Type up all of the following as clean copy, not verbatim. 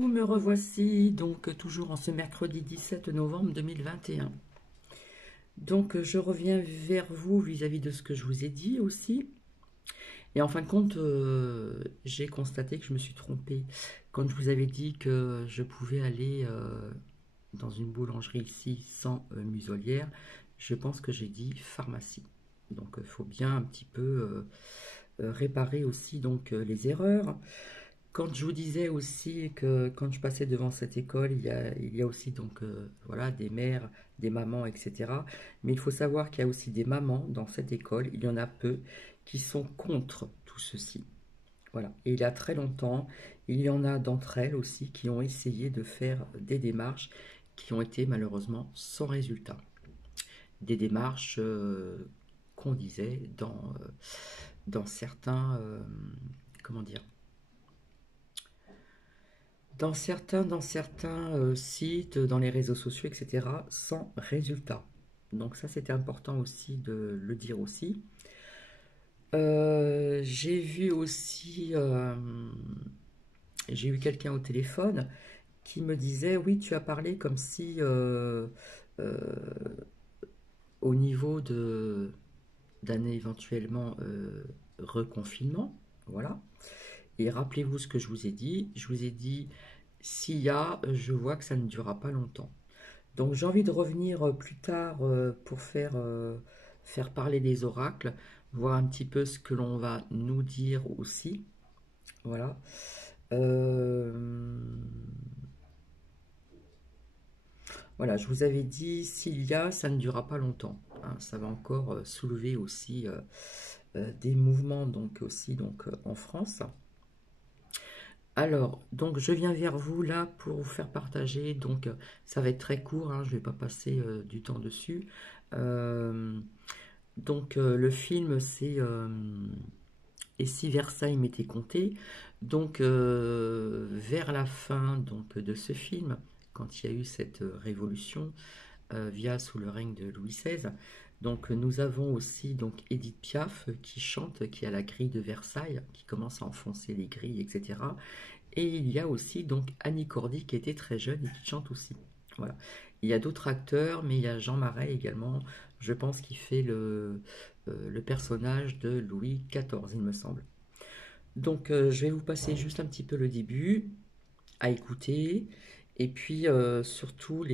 Me revoici donc toujours en ce mercredi 17 novembre 2021. Donc je reviens vers vous vis-à-vis de ce que je vous ai dit aussi. Et en fin de compte, j'ai constaté que je me suis trompée. Quand je vous avais dit que je pouvais aller dans une boulangerie ici sans muselière, je pense que j'ai dit pharmacie. Donc il faut bien un petit peu réparer aussi donc les erreurs. Quand je vous disais aussi que quand je passais devant cette école, il y a aussi donc voilà des mères, des mamans, etc. Mais il faut savoir qu'il y a aussi des mamans dans cette école, il y en a peu, qui sont contre tout ceci. Voilà. Et il y a très longtemps, il y en a d'entre elles aussi qui ont essayé de faire des démarches qui ont été malheureusement sans résultat. Des démarches qu'on disait dans certains, comment dire, dans certains sites, dans les réseaux sociaux, etc., sans résultat. Donc ça, c'était important aussi de le dire aussi. J'ai eu quelqu'un au téléphone qui me disait, oui, tu as parlé comme si euh, au niveau d'un éventuellement reconfinement, voilà. Et rappelez-vous ce que je vous ai dit. Je vous ai dit, s'il y a, je vois que ça ne durera pas longtemps. Donc j'ai envie de revenir plus tard pour faire parler des oracles, voir un petit peu ce que l'on va nous dire aussi. Voilà. Euh, voilà, je vous avais dit, s'il y a, ça ne durera pas longtemps, hein. Ça va encore soulever aussi des mouvements donc aussi donc en France. Alors, donc je viens vers vous là pour vous faire partager, donc ça va être très court, hein, je ne vais pas passer du temps dessus. Euh, le film c'est Et si Versailles m'était compté. Donc vers la fin donc, de ce film, quand il y a eu cette révolution via sous le règne de Louis XVI, donc nous avons aussi donc Édith Piaf qui chante, qui a la grille de Versailles, qui commence à enfoncer les grilles, etc. Et il y a aussi donc Annie Cordy qui était très jeune et qui chante aussi. Voilà. Il y a d'autres acteurs, mais il y a Jean Marais également, je pense, qui fait le personnage de Louis XIV, il me semble. Donc je vais vous passer juste un petit peu le début à écouter, et puis surtout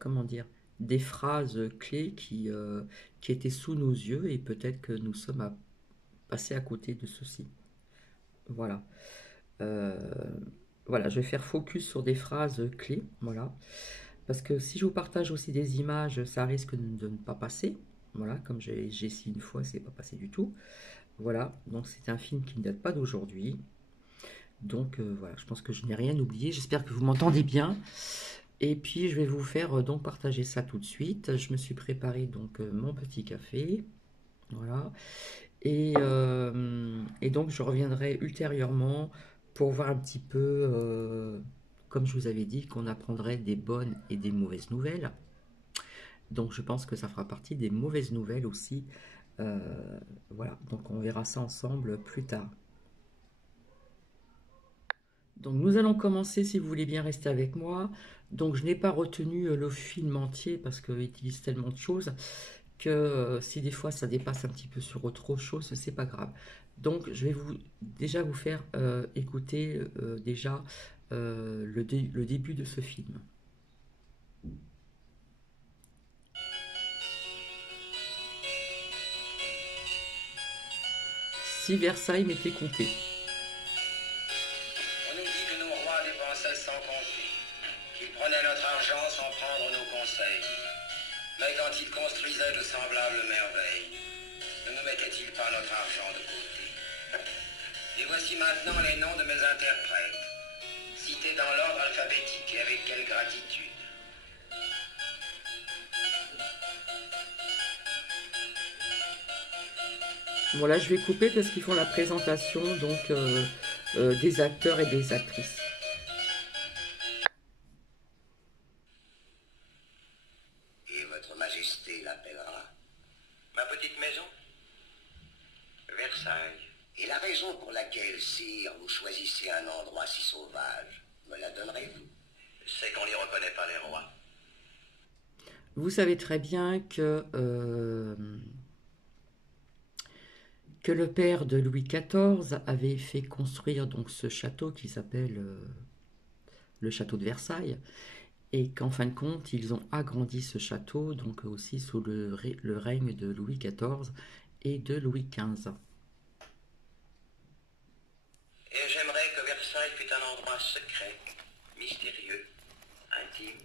comment dire, des phrases clés qui étaient sous nos yeux, et peut-être que nous sommes à passer à côté de ceci. Voilà. Euh, voilà, je vais faire focus sur des phrases clés, voilà. Parce que si je vous partage aussi des images, ça risque de ne pas passer. Voilà, comme j'ai essayé une fois, c'est pas passé du tout. Voilà, donc c'est un film qui ne date pas d'aujourd'hui. Donc voilà, je pense que je n'ai rien oublié. J'espère que vous m'entendez bien. Et puis je vais vous faire donc partager ça tout de suite. Je me suis préparé donc mon petit café. Voilà. Et donc je reviendrai ultérieurement pour voir un petit peu, comme je vous avais dit, qu'on apprendrait des bonnes et des mauvaises nouvelles. Donc je pense que ça fera partie des mauvaises nouvelles aussi. Euh, voilà, donc on verra ça ensemble plus tard. Donc nous allons commencer, si vous voulez bien rester avec moi. Donc je n'ai pas retenu le film entier parce qu'il utilise tellement de choses que si des fois ça dépasse un petit peu sur autre chose, c'est pas grave. Donc je vais déjà vous faire écouter déjà le début de ce film. Si Versailles m'était compté. On nous dit que nos rois dépensaient sans compter, qu'ils prenaient notre argent sans prendre nos conseils. Mais quand ils construisaient de semblables merveilles, ne nous mettaient-ils pas notre argent de côté? Et voici maintenant les noms de mes interprètes, cités dans l'ordre alphabétique et avec quelle gratitude. Voilà, je vais couper parce qu'ils font la présentation donc des acteurs et des actrices. Et votre majesté l'appellera? Ma petite maison? Versailles. Et la raison pour laquelle, sire, vous choisissez un endroit endroit si sauvage, me la donnerez-vous? C'est qu'on n'y reconnaît pas les rois. Vous savez très bien que le père de Louis XIV avait fait construire donc ce château qui s'appelle le château de Versailles, et qu'en fin de compte, ils ont agrandi ce château, donc aussi sous le règne de Louis XIV et de Louis XV. Et j'aimerais que Versailles fût un endroit secret, mystérieux, intime.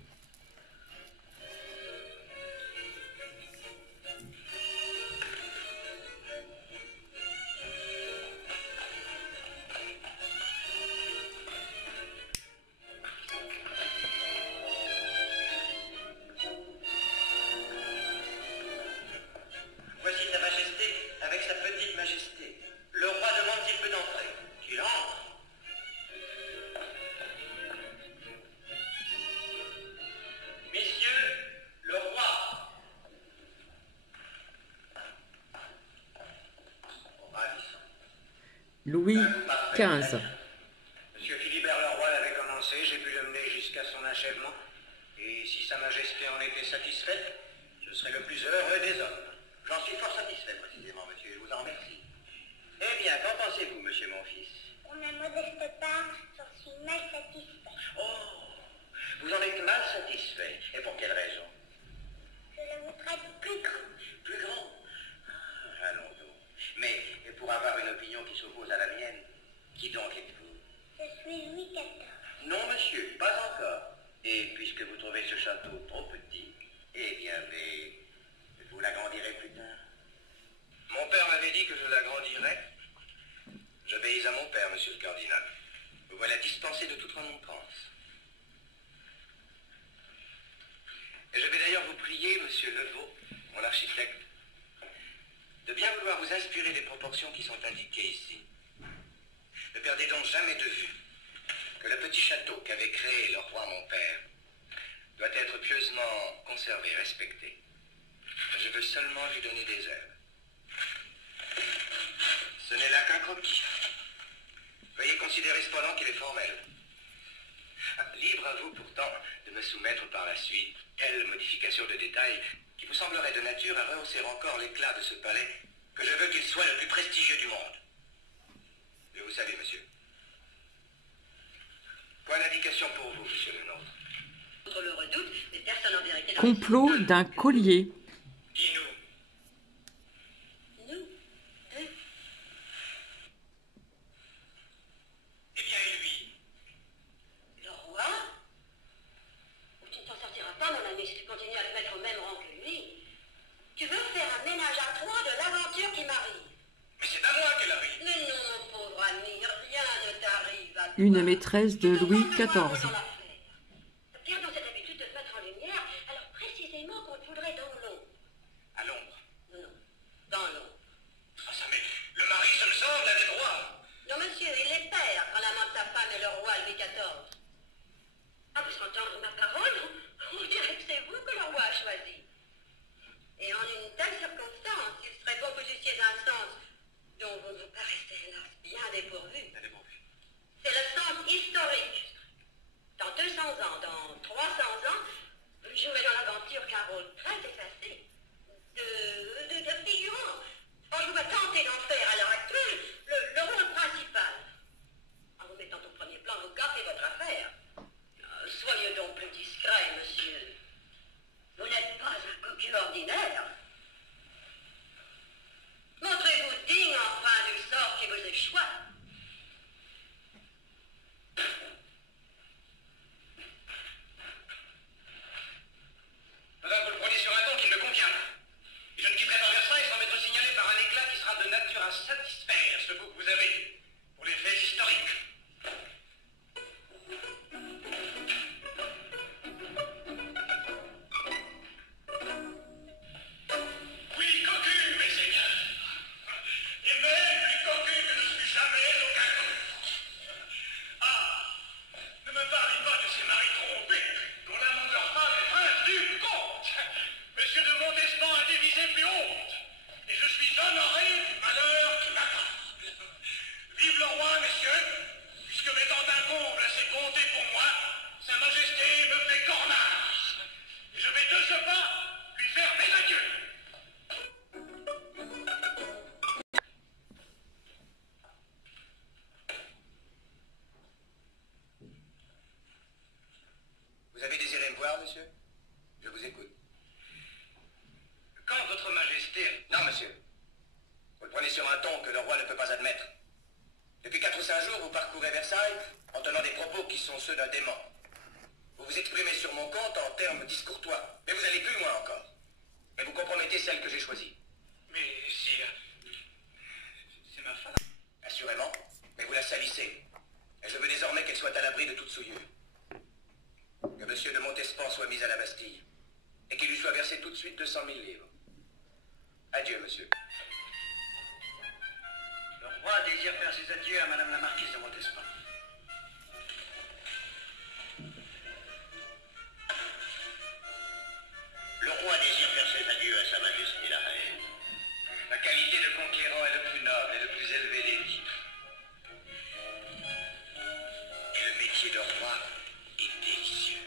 Voici sa majesté avec sa petite majesté. Le roi demande s'il peut entrer. Qu'il entre. Messieurs, le roi. Ravissant. Louis XV. Monsieur Philibert le roi l'avait commencé, j'ai pu le mener jusqu'à son achèvement. Et si sa majesté en était satisfaite, je serais le plus heureux des hommes. J'en suis fort satisfait précisément, monsieur, je vous en remercie. Eh bien, qu'en pensez-vous, monsieur mon fils? Pour ma modeste part, j'en suis mal satisfait. Oh, vous en êtes mal satisfait. Et pour quelle raison? Je le voudrais plus grand. Plus grand? Ah, allons donc. Mais pour avoir une opinion qui s'oppose à la mienne, qui donc êtes-vous? Je suis Louis XIV. Non, monsieur, pas encore. Et puisque vous trouvez ce château trop petit, eh bien, mais vous l'agrandirez plus tard. Mon père m'avait dit que je l'agrandirais. J'obéis à mon père, monsieur le cardinal. Vous voilà dispensé de toute remontrance. Et je vais d'ailleurs vous prier, monsieur Levaux, mon architecte, de bien vouloir vous inspirer des proportions qui sont indiquées ici. Ne perdez donc jamais de vue que le petit château qu'avait créé le roi mon père doit être pieusement conservé, respecté. Je veux seulement lui donner des ailes. Ce n'est là qu'un croquis. Veuillez considérer cependant qu'il est formel. Libre à vous pourtant de me soumettre par la suite telle modification de détails qui vous semblerait de nature à rehausser encore l'éclat de ce palais, que je veux qu'il soit le plus prestigieux du monde. Et vous savez, monsieur. Point d'indication pour vous, monsieur le nôtre. Contre le redoute, mais personne en vérité. Complot d'un collier. Qui nous? Nous, deux. Eh bien, et lui? Le roi? Tu ne t'en sortiras pas, mon ami, si tu continues à te mettre au même rang que lui. Tu veux faire un ménage à trois de l'aventure qui m'arrive. Mais c'est à moi qu'elle arrive. Mais non, mon pauvre ami, rien ne t'arrive à toi. Une maîtresse de Louis XIV. Gardons cette habitude de te mettre en lumière, alors précisément qu'on te voudrait dans l'ombre. À l'ombre. Non, non, dans l'ombre. Ah ça, mais le mari, ce me semble, a des droits. Non, monsieur, il est père quand l'amant de sa femme est le roi Louis XIV. Ah, vous entendre ma parole? On dirait que c'est vous que le roi a choisi. Et en une telle circonstance, il serait bon que vous eussiez un sens dont vous nous paraissez, hélas, bien dépourvu. Elle est bonne. C'est le sens historique. Dans 200 ans, dans 300 ans, vous jouerez dans l'aventure qu'un rôle très effacé de figurant. Or, je vais tenter d'en faire à l'heure actuelle le rôle principal. En vous mettant au premier plan, vous gâtez votre affaire. Soyez donc plus discret, monsieur. Vous n'êtes pas un cocu ordinaire. Montrez-vous digne enfin du sort qui vous échoit. Madame, vous le prenez sur un ton qui ne me convient pas. Et je ne quitterai pas Versailles sans m'être signalé par un éclat qui sera de nature à satisfaire ce goût que vous avez pour les faits historiques. monsieur? Je vous écoute. Quand votre majesté... Non, monsieur. Vous le prenez sur un ton que le roi ne peut pas admettre. Depuis 4 ou 5 jours, vous parcourez Versailles en tenant des propos qui sont ceux d'un dément. Vous vous exprimez sur mon compte en termes discourtois. Mais vous allez plus loin encore. Et vous compromettez celle que j'ai choisie. Mais, sire... c'est ma femme. Assurément. Mais vous la salissez. Et je veux désormais qu'elle soit à l'abri de toute souillure. Que monsieur de Montespan soit mis à la Bastille. Et qu'il lui soit versé tout de suite 200 000 livres. Adieu, monsieur. Le roi désire faire ses adieux à madame la marquise de Montespan. Le roi désire faire ses adieux à sa majesté la reine. La qualité de conquérant est le plus noble et le plus élevé des titres. Et le métier de roi est délicieux.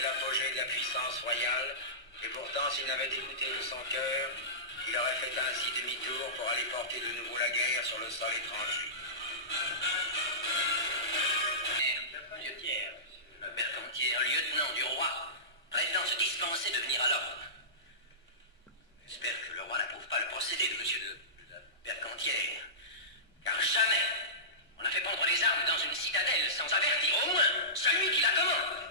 L'apogée de la puissance royale, et pourtant s'il n'avait écouté de son cœur, il aurait fait ainsi demi-tour pour aller porter de nouveau la guerre sur le sol étranger. Le Bercantier, lieutenant du roi, prétend se dispenser de venir à l'ordre. J'espère que le roi n'approuve pas le procédé de monsieur de Bercantier, car jamais on n'a fait pendre les armes dans une citadelle sans avertir au moins celui qui la commande.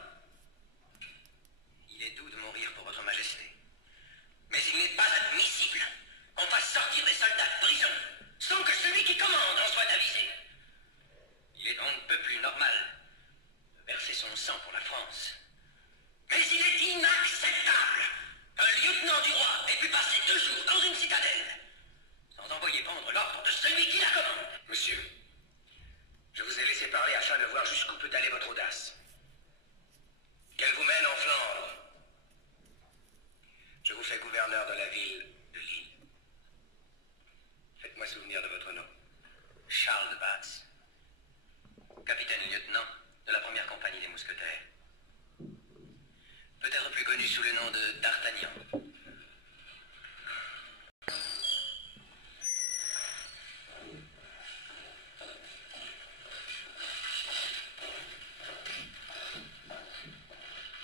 Il est doux de mourir pour votre majesté. Mais il n'est pas admissible qu'on fasse sortir des soldats de prison sans que celui qui commande en soit avisé. Il est donc peu plus normal de verser son sang pour la France. Mais il est inacceptable qu'un lieutenant du roi ait pu passer 2 jours dans une citadelle sans envoyer pendre l'ordre de celui qui la commande. Monsieur, je vous ai laissé parler afin de voir jusqu'où peut aller votre audace. Qu'elle vous mène en Flandre. Je vous fais gouverneur de la ville de Lille. Faites-moi souvenir de votre nom. Charles de Batz, capitaine-lieutenant de la première compagnie des mousquetaires. Peut-être plus connu sous le nom de d'Artagnan.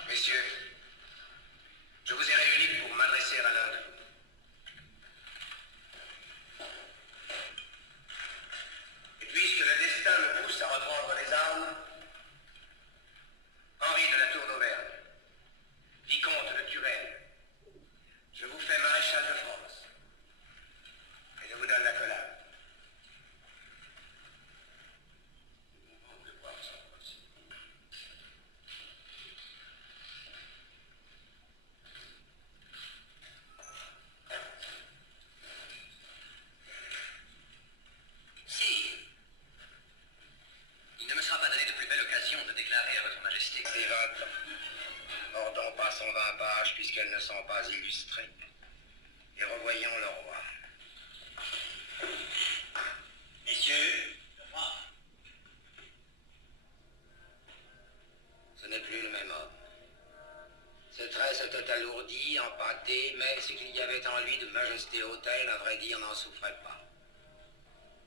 Messieurs, je vous ai réunis pour m'adresser à l'un de vous. Et puisque le destin me pousse à reprendre les armes, Henri de la Tour d'Auvergne, vicomte de Turenne, je vous fais maréchal de France. Et je vous donne la collade. Il ne me sera pas donné de plus belle occasion de déclarer à votre majesté ces 20 ans. Mordons pas son 20 pages puisqu'elles ne sont pas illustrées. Et revoyons le roi. Messieurs, le roi. Ce n'est plus le même homme. Ses traits s'étaient alourdis, empâtés, mais ce qu'il y avait en lui de majesté hautaine, à vrai dire, n'en souffrait pas.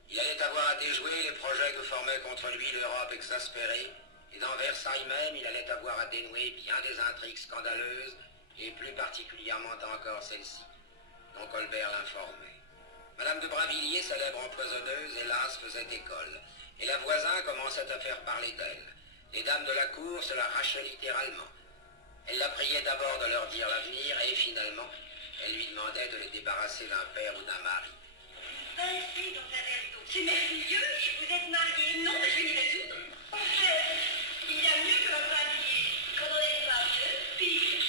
Il allait avoir à déjouer les projets que formait contre lui l'Europe exaspérée, et dans Versailles même, il allait avoir à dénouer bien des intrigues scandaleuses et plus particulièrement encore celle-ci, dont Colbert l'informait. Madame de Brinvilliers, célèbre empoisonneuse, hélas, faisait école, et la voisin commençait à faire parler d'elle. Les dames de la cour se l'arrachaient littéralement. Elle la priait d'abord de leur dire l'avenir, et finalement, elle lui demandait de les débarrasser d'un père ou d'un mari. Pincez dans un verre d'eau. C'est merveilleux. Vous êtes mariés. Non, mais je vais m'y résoudre. Au fait, il y a mieux que un Brinvilliers. Quand on est fâcheux, pire.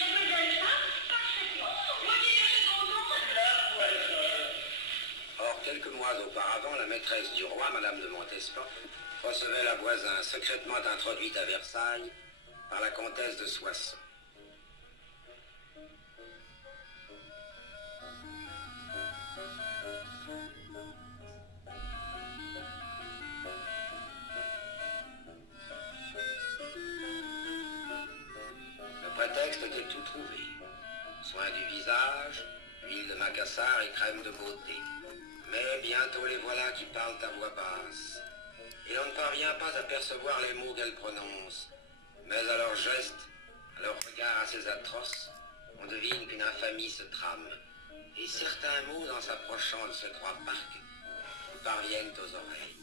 Mademoiselle Charles, parfaitement. Voyez le secondon. La voilà. Or, quelques mois auparavant, la maîtresse du roi, Madame de Montespan, recevait la voisin secrètement introduite à Versailles par la comtesse de Soissons. Le prétexte était tout trouvé. Soin du visage, huile de macassar et crème de beauté. Mais bientôt les voilà qui parlent à voix basse. Et l'on ne parvient pas à percevoir les mots qu'elles prononcent. Mais à leurs gestes, à leurs regards assez atroces, on devine qu'une infamie se trame. Et certains mots, en s'approchant de ces trois parcs, parviennent aux oreilles.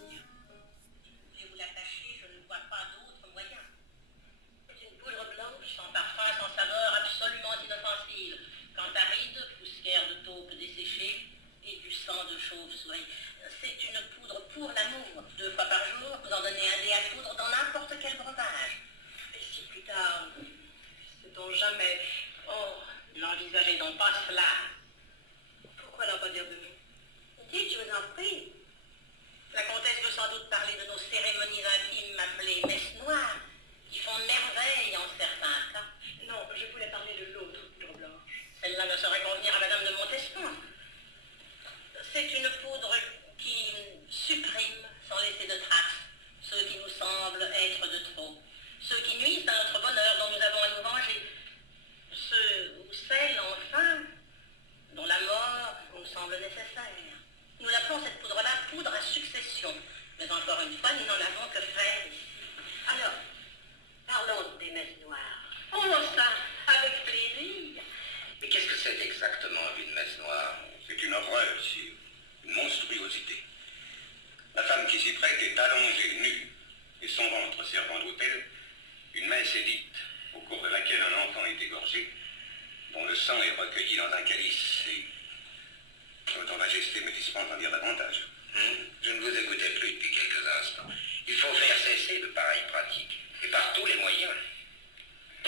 Je vais vous l'attacher, je ne vois pas d'autre moyen. C'est une poudre blanche, sans parfum, sans saveur, absolument inoffensive. Quant à rides, poussière de taupe desséchée et du sang de chauve-souris. C'est une poudre pour l'amour. 2 fois par jour, vous en donnez un dé à poudre dans n'importe quel breuvage. Et si plus tard, sait-on jamais... Oh, n'envisagez donc pas cela. Pourquoi n'en pas dire de nous? Dites, je vous en prie. La comtesse veut sans doute parler de nos cérémonies intimes appelées messes noires, qui font merveille en certains cas. Non, je voulais parler de l'autre poudre blanche. Celle-là ne saurait convenir à Madame de Montespan. C'est une poudre qui supprime, sans laisser de traces, ceux qui nous semblent être de trop, ceux qui nuisent à notre bonheur dont nous avons à nous venger, ceux ou celles, enfin, dont la mort nous semble nécessaire. Nous l'appelons cette poudre-là poudre à succession, mais encore une fois, nous n'en avons que faire ici. Alors, parlons des messes noires. Oh, ça, avec plaisir. Mais qu'est-ce que c'est exactement une messe noire? C'est une horreur, sire. Une monstruosité. La femme qui s'y prête est allongée, nue, et son ventre servant d'autel. Une messe est dite, au cours de laquelle un enfant est égorgé, dont le sang est recueilli dans un calice, et votre majesté me dispense d'en dire davantage. Je ne vous écoutais plus depuis quelques instants. Il faut faire cesser de pareilles pratiques, et par tous les moyens.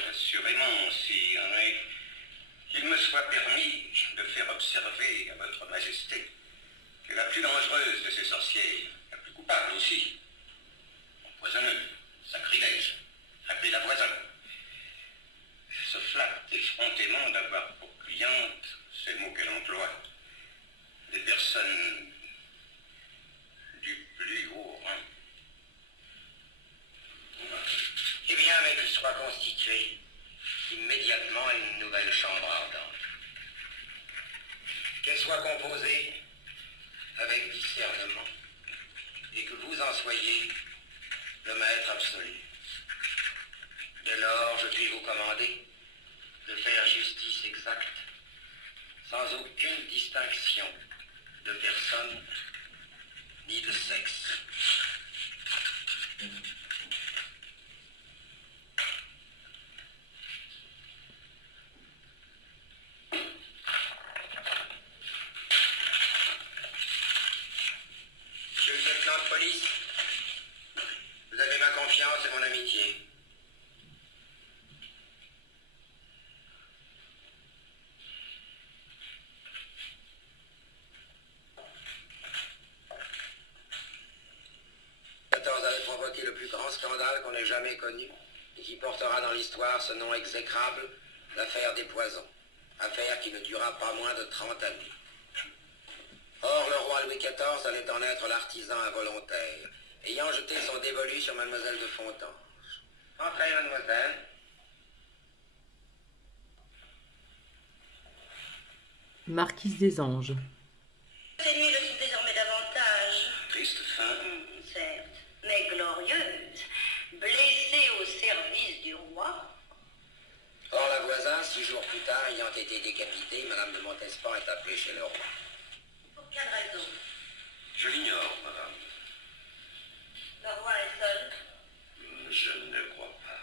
Assurément, sire, mais qu'il me soit permis de faire observer à votre majesté que la plus dangereuse de ces sorcières, la plus coupable aussi, empoisonneuse, sacrilège, appelée la voisin, se flatte effrontément d'avoir pour cliente, c'est le mot qu'elle emploie, des personnes du plus haut rang. Eh bien, mais qu'il soit constitué immédiatement une nouvelle chambre ardente. Qu'elle soit composée avec discernement, et que vous en soyez le maître absolu. Dès lors, je puis vous commander de faire justice exacte, sans aucune distinction de personne ni de sexe. Monsieur le lieutenant de police, vous avez ma confiance et mon amitié. Avait provoqué le plus grand scandale qu'on ait jamais connu et qui portera dans l'histoire ce nom exécrable, l'affaire des poisons, affaire qui ne dura pas moins de 30 années. Or, le roi Louis XIV allait en être l'artisan involontaire, ayant jeté son dévolu sur mademoiselle de Fontanges. Entrez, mademoiselle. Marquise des Anges. Cette nuit, je suis désormais davantage. Triste fin. Certes, mais glorieuse. Blessée au service du roi. Or, la voisin, 6 jours plus tard, ayant été décapitée, Madame de Montespan est appelée chez le roi. Pour quelle raison? Je l'ignore, madame. Le roi est seul. Je ne crois pas.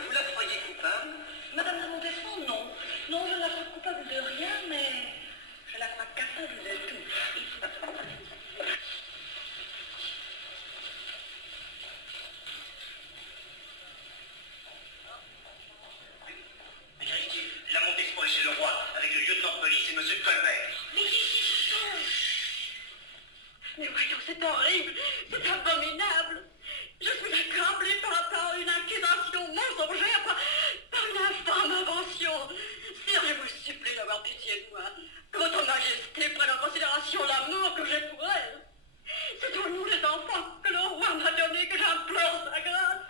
Vous la croyez coupable? Madame de Montespan, non. Non, je ne la crois coupable de rien, mais je la crois capable de tout. Mais qu'arrive-t-il? La Montespan est chez le roi, avec le lieutenant de police et monsieur Colbert. Mais voyons, c'est horrible, c'est abominable. Je suis accablée par une accusation mensongère, par une infâme invention. Sire, je vous supplie d'avoir pitié de moi. Que votre majesté prenne en considération l'amour que j'ai pour elle. C'est pour nous les enfants que le roi m'a donné que j'implore sa grâce.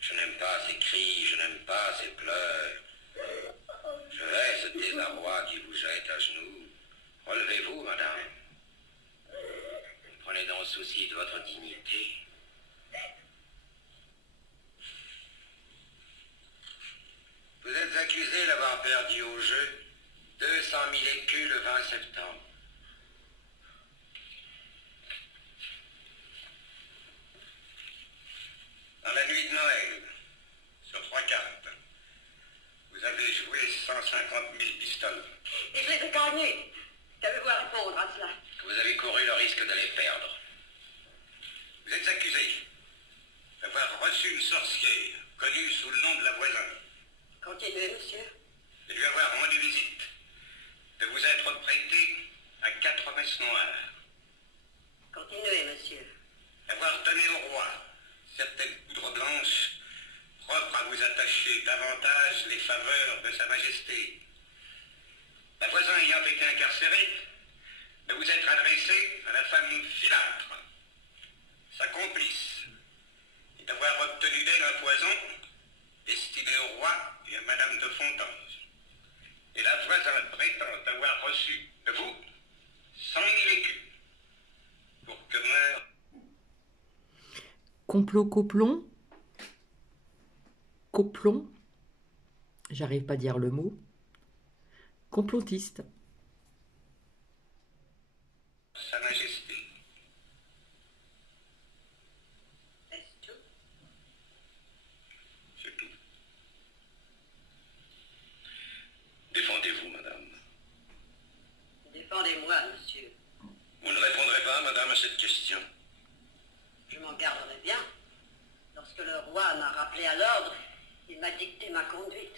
Je n'aime pas ces cris, je n'aime pas ces pleurs. Je hais ce désarroi qui vous jette à genoux. Relevez-vous, madame. Prenez donc souci de votre dignité. Vous êtes accusé d'avoir perdu au jeu 200 000 écus le 20 septembre. Dans la nuit de Noël, sur 3 cartes, vous avez joué 150 000 pistoles. Et je les ai gagnés. Qu'avez-vous à répondre à cela? Vous avez couru le risque de les perdre. Vous êtes accusé d'avoir reçu une sorcière, connue sous le nom de la voisine, Continuez, monsieur. de lui avoir rendu visite, de vous être prêté à 4 messes noires, Continuez, monsieur. d'avoir donné au roi certaines poudres blanches propres à vous attacher davantage les faveurs de sa majesté. La voisine ayant été incarcérée, de vous être adressé à la femme Filâtre, sa complice, et d'avoir obtenu d'elle un poison destiné au roi et à Madame de Fontange. Et la voisine prétend avoir reçu de vous 100 000 écus pour que meure. Complot Coplon. Coplon. J'arrive pas à dire le mot. Complotiste. Sa Majesté. Est-ce tout? C'est tout. Défendez-vous, madame. Défendez-moi, monsieur. Vous ne répondrez pas, madame, à cette question. Je m'en garderai bien. Lorsque le roi m'a rappelé à l'ordre, il m'a dicté ma conduite.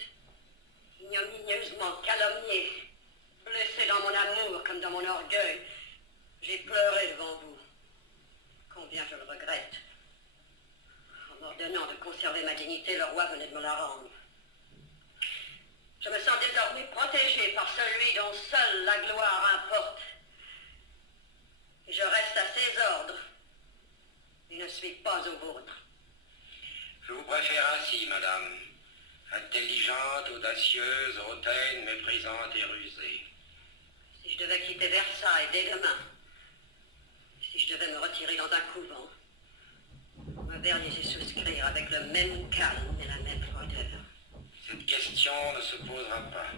Ignominieusement calomnié, blessé dans mon amour comme dans mon orgueil, j'ai pleuré devant vous. Combien je le regrette. En m'ordonnant de conserver ma dignité, le roi venait de me la rendre. Je me sens désormais protégé par celui dont seule la gloire importe. Et je reste à ses ordres. Et ne suis pas au vôtre. Je vous préfère ainsi, madame. Intelligente, audacieuse, hautaine, méprisante et rusée. Si je devais quitter Versailles dès demain, si je devais me retirer dans un couvent, vous me verriez y souscrire avec le même calme et la même froideur. Cette question ne se posera pas.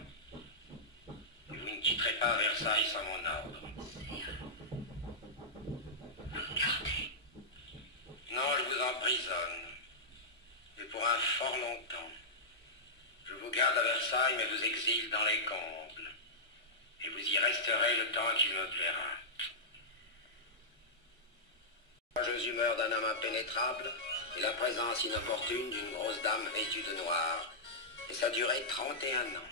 Et vous ne quitterez pas Versailles sans mon ordre. Regardez. Non, je vous emprisonne. Et pour un fort longtemps. Je vous garde à Versailles, mais vous exile dans les combles. Et vous y resterez le temps qu'il me plaira. Joyeuse humeur d'un homme impénétrable et la présence inopportune d'une grosse dame vêtue de noir. Et ça durait 31 ans.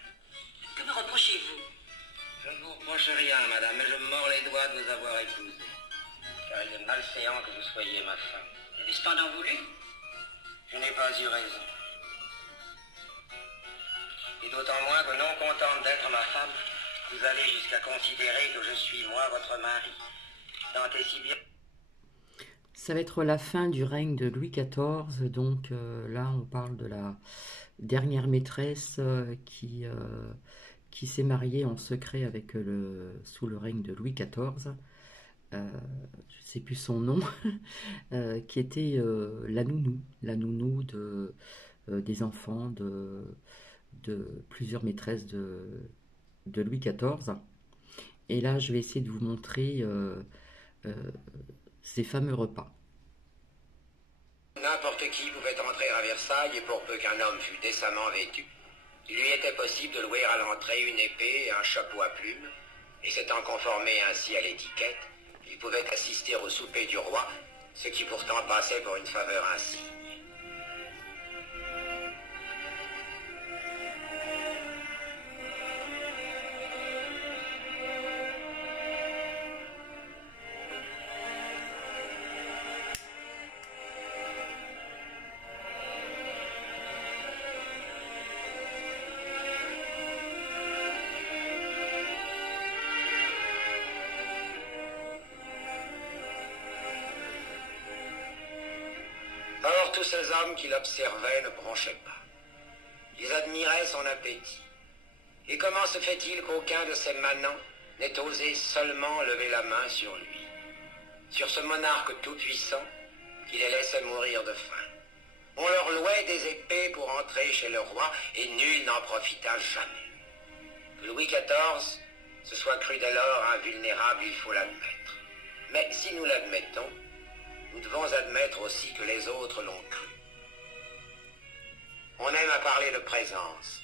Que me reprochez-vous? Je ne vous reproche rien, madame, mais je me mords les doigts de vous avoir épousé. Car il est malséant que vous soyez ma femme. Avez cependant voulu? Je n'ai pas eu raison. Et d'autant moins que non contente d'être ma femme, vous allez jusqu'à considérer que je suis moi votre mari. Tant et si bien. Ça va être la fin du règne de Louis XIV, donc là on parle de la dernière maîtresse qui s'est mariée en secret avec sous le règne de Louis XIV. je ne sais plus son nom, qui était la nounou des enfants de plusieurs maîtresses de Louis XIV. Et là, je vais essayer de vous montrer ces fameux repas. N'importe qui pouvait entrer à Versailles et pour peu qu'un homme fût décemment vêtu, il lui était possible de louer à l'entrée une épée et un chapeau à plumes, et s'étant conformé ainsi à l'étiquette, il pouvait assister au souper du roi, ce qui pourtant passait pour une faveur insigne. Or, tous ces hommes qui l'observaient ne bronchaient pas. Ils admiraient son appétit. Et comment se fait-il qu'aucun de ces manants n'ait osé seulement lever la main sur lui, sur ce monarque tout-puissant qui les laissait mourir de faim? On leur louait des épées pour entrer chez le roi, et nul n'en profita jamais. Que Louis XIV se soit cru dès lors invulnérable, il faut l'admettre. Mais si nous l'admettons, nous devons admettre aussi que les autres l'ont cru. On aime à parler de présence.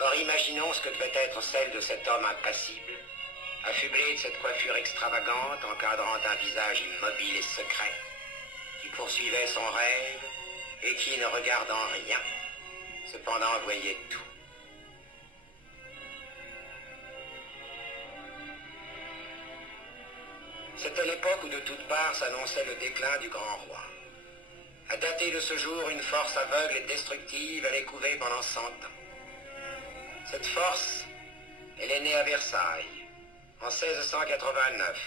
Or, imaginons ce que devait être celle de cet homme impassible, affublé de cette coiffure extravagante, encadrant un visage immobile et secret, qui poursuivait son rêve et qui, ne regardant rien, cependant voyait tout. C'était l'époque où de toutes parts s'annonçait le déclin du grand roi. À dater de ce jour, une force aveugle et destructive allait couver pendant 100 ans. Cette force, elle est née à Versailles, en 1689,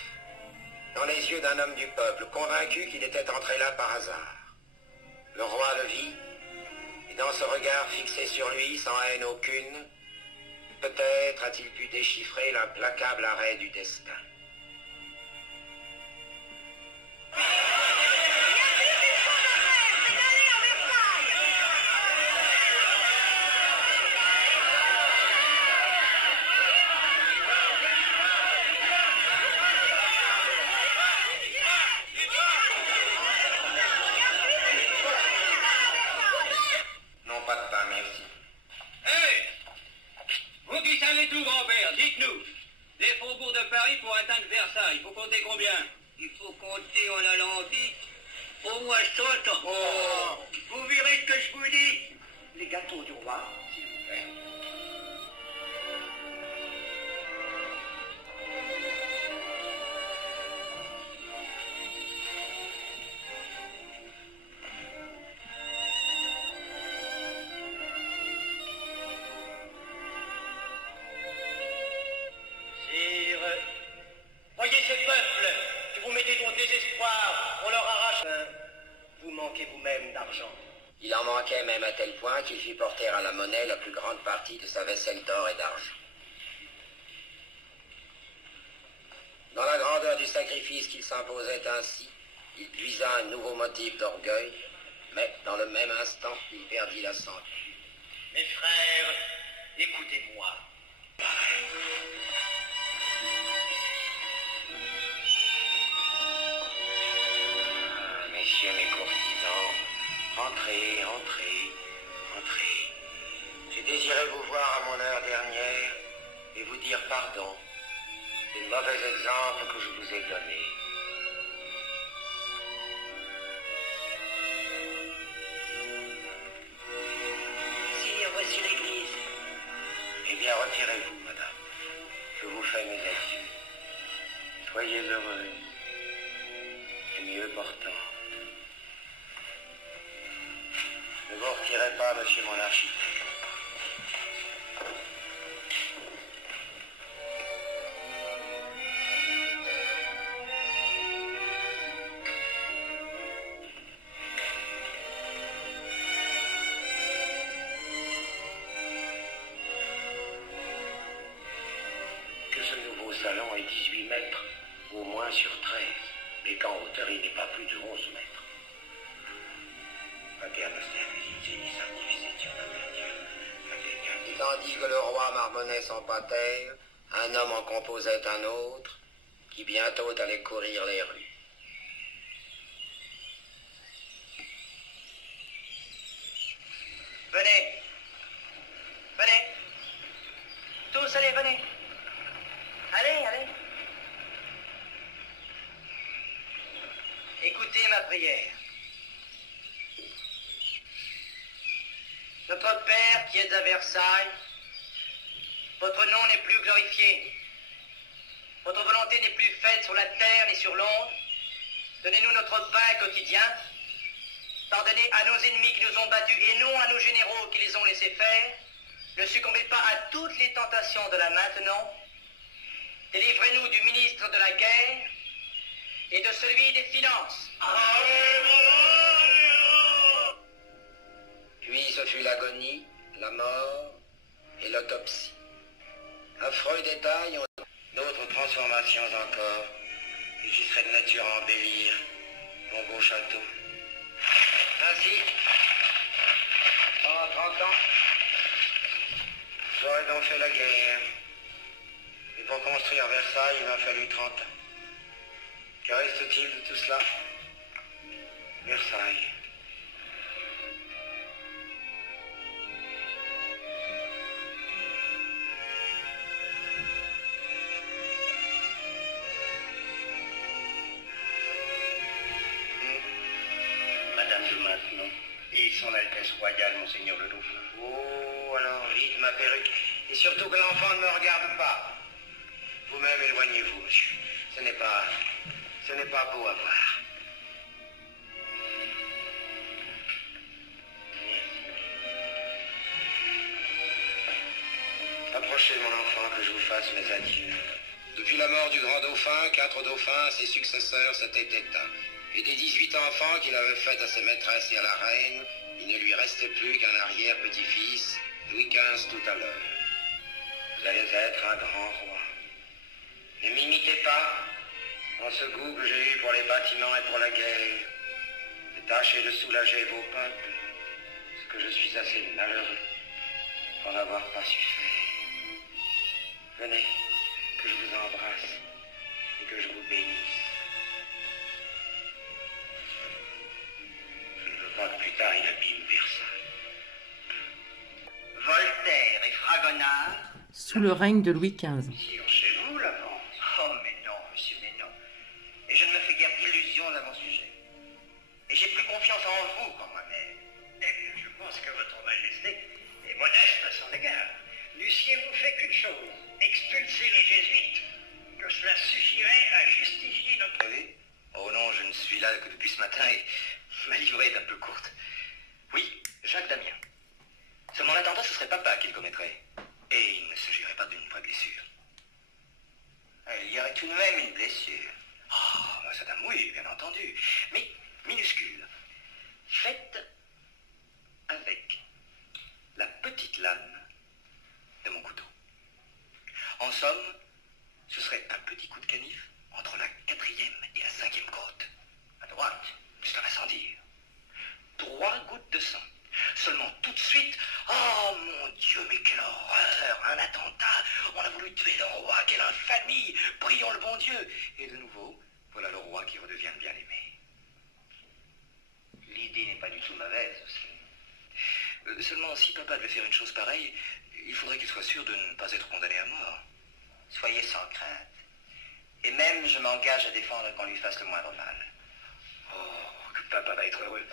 dans les yeux d'un homme du peuple, convaincu qu'il était entré là par hasard. Le roi le vit, et dans ce regard fixé sur lui, sans haine aucune, peut-être a-t-il pu déchiffrer l'implacable arrêt du destin. Non, pas de pain, merci. Hé! Vous qui savez tout, grand-père, dites-nous. Les faubourgs de Paris pour atteindre Versailles, il faut compter combien? Il faut compter en allant vite. Au moins 100 ans. Oh. Vous verrez ce que je vous dis. Les gâteaux du roi, s'il vous plaît. Sire, voyez ce peuple que vous mettez au désespoir, on leur arrache. Vous manquez vous-même d'argent. Il en manquait même à tel point qu'il fit porter à la monnaie la plus grande partie de sa vaisselle d'or et d'argent. Dans la grandeur du sacrifice qu'il s'imposait ainsi, il puisa un nouveau motif d'orgueil, mais dans le même instant, il perdit la santé. Mes frères, écoutez-moi. Messieurs mes courtisans, entrez, entrez, entrez. J'ai désiré vous voir à mon heure dernière et vous dire pardon des mauvais exemples que je vous ai donnés. Sire, voici l'église. Eh bien, retirez-vous, madame. Je vous fais mes adieux. Soyez heureuse et mieux portant. Ne vous retirez pas, monsieur mon architecte. Que ce nouveau salon ait 18 mètres, au moins. moins sur 13, mais qu'en hauteur il n'est pas plus de 11 mètres. Et tandis que le roi marmonnait son pater, un homme en composait un autre, qui bientôt allait courir les rues. Venez. Venez. Tous, allez, venez. Allez, allez. Écoutez ma prière. Notre Père qui êtes à Versailles, votre nom n'est plus glorifié. Votre volonté n'est plus faite sur la terre ni sur l'onde. Donnez-nous notre pain quotidien. Pardonnez à nos ennemis qui nous ont battus et non à nos généraux qui les ont laissés faire. Ne succombez pas à toutes les tentations de la maintenant. Délivrez-nous du ministre de la guerre et de celui des finances. Puis ce fut l'agonie, la mort et l'autopsie. Affreux détails, d'autres transformations encore, et qui seraient de nature à embellir mon beau château. Ainsi, en 30 ans, j'aurais donc fait la guerre. Et pour construire Versailles, il m'a fallu 30 ans. Que reste-t-il de tout cela? Versailles. Madame de Maintenon et son Altesse Royale, Monseigneur le Dauphin. Oh, alors vite ma perruque. Et surtout que l'enfant ne me regarde pas. Vous-même éloignez-vous, monsieur. Ce n'est pas beau à voir. Approchez, mon enfant, que je vous fasse mes adieux. Depuis la mort du grand dauphin, 4 dauphins, ses successeurs s'étaient éteints. Et des 18 enfants qu'il avait faits à ses maîtresses et à la reine, il ne lui restait plus qu'un arrière-petit-fils, Louis XV tout à l'heure. Vous allez être un grand roi. Ne m'imitez pas dans ce goût que j'ai eu pour les bâtiments et pour la guerre. Et tâchez de soulager vos peuples, parce que je suis assez malheureux pour n'avoir pas su faire. Venez, que je vous embrasse et que je vous bénisse. Je ne veux pas que plus tard il abîme Versailles. Voltaire et Fragonard. Sous le règne de Louis XV. Chez vous, l'avant. Oh, mais non, monsieur, mais non. Et je ne me fais guère d'illusions à mon sujet. Et j'ai plus confiance en vous qu'en moi-même. Et je pense que votre Majesté est modeste à son égard. N'eussiez-vous fait qu'une chose, expulser les jésuites, que cela suffirait à justifier notre... Vous savez? Oh non, je ne suis là que depuis ce matin et ma livrée est un peu courte. Oui, Jacques Damien. Seulement l'attentat, ce serait papa qui le commettrait. Et il ne s'agirait pas d'une vraie blessure. Il y aurait tout de même une blessure. Oh, madame, oui, bien entendu. Mais minuscule. Faite avec la petite lame de mon couteau. En somme, ce serait un petit coup de canif entre la 4e et la 5e côte. À droite, ça va sans dire. 3 gouttes de sang. Seulement tout de suite, oh mon Dieu, mais quelle horreur, un attentat, on a voulu tuer le roi, quelle infamie, prions le bon Dieu. Et de nouveau, voilà le roi qui redevient le bien-aimé. L'idée n'est pas du tout mauvaise aussi. Seulement, si papa devait faire une chose pareille, il faudrait qu'il soit sûr de ne pas être condamné à mort. Soyez sans crainte. Et même, je m'engage à défendre qu'on lui fasse le moindre mal. Oh, que papa va être heureux.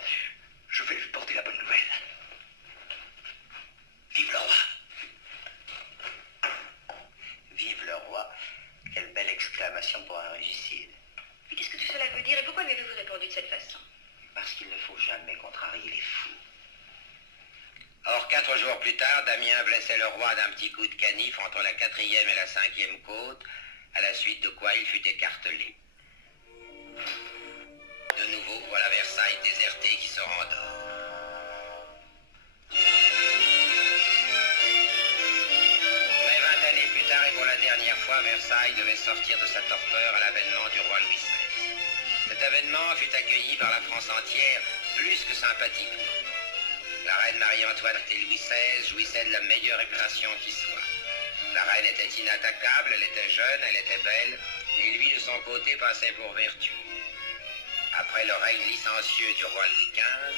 Je vais lui porter la bonne nouvelle. Vive le roi! Vive le roi! Quelle belle exclamation pour un régicide. Mais qu'est-ce que tout cela veut dire et pourquoi lui avez-vous répondu de cette façon? Parce qu'il ne faut jamais contrarier les fous. Or, 4 jours plus tard, Damien blessait le roi d'un petit coup de canif entre la 4e et la 5e côte, à la suite de quoi il fut écartelé. De nouveau, voilà Versailles déserté qui se rendort. Mais 20 années plus tard, et pour la dernière fois, Versailles devait sortir de sa torpeur à l'avènement du roi Louis XVI. Cet avènement fut accueilli par la France entière plus que sympathiquement. La reine Marie-Antoinette et Louis XVI jouissaient de la meilleure réputation qui soit. La reine était inattaquable, elle était jeune, elle était belle, et lui de son côté passait pour vertueux. Après le règne licencieux du roi Louis XV,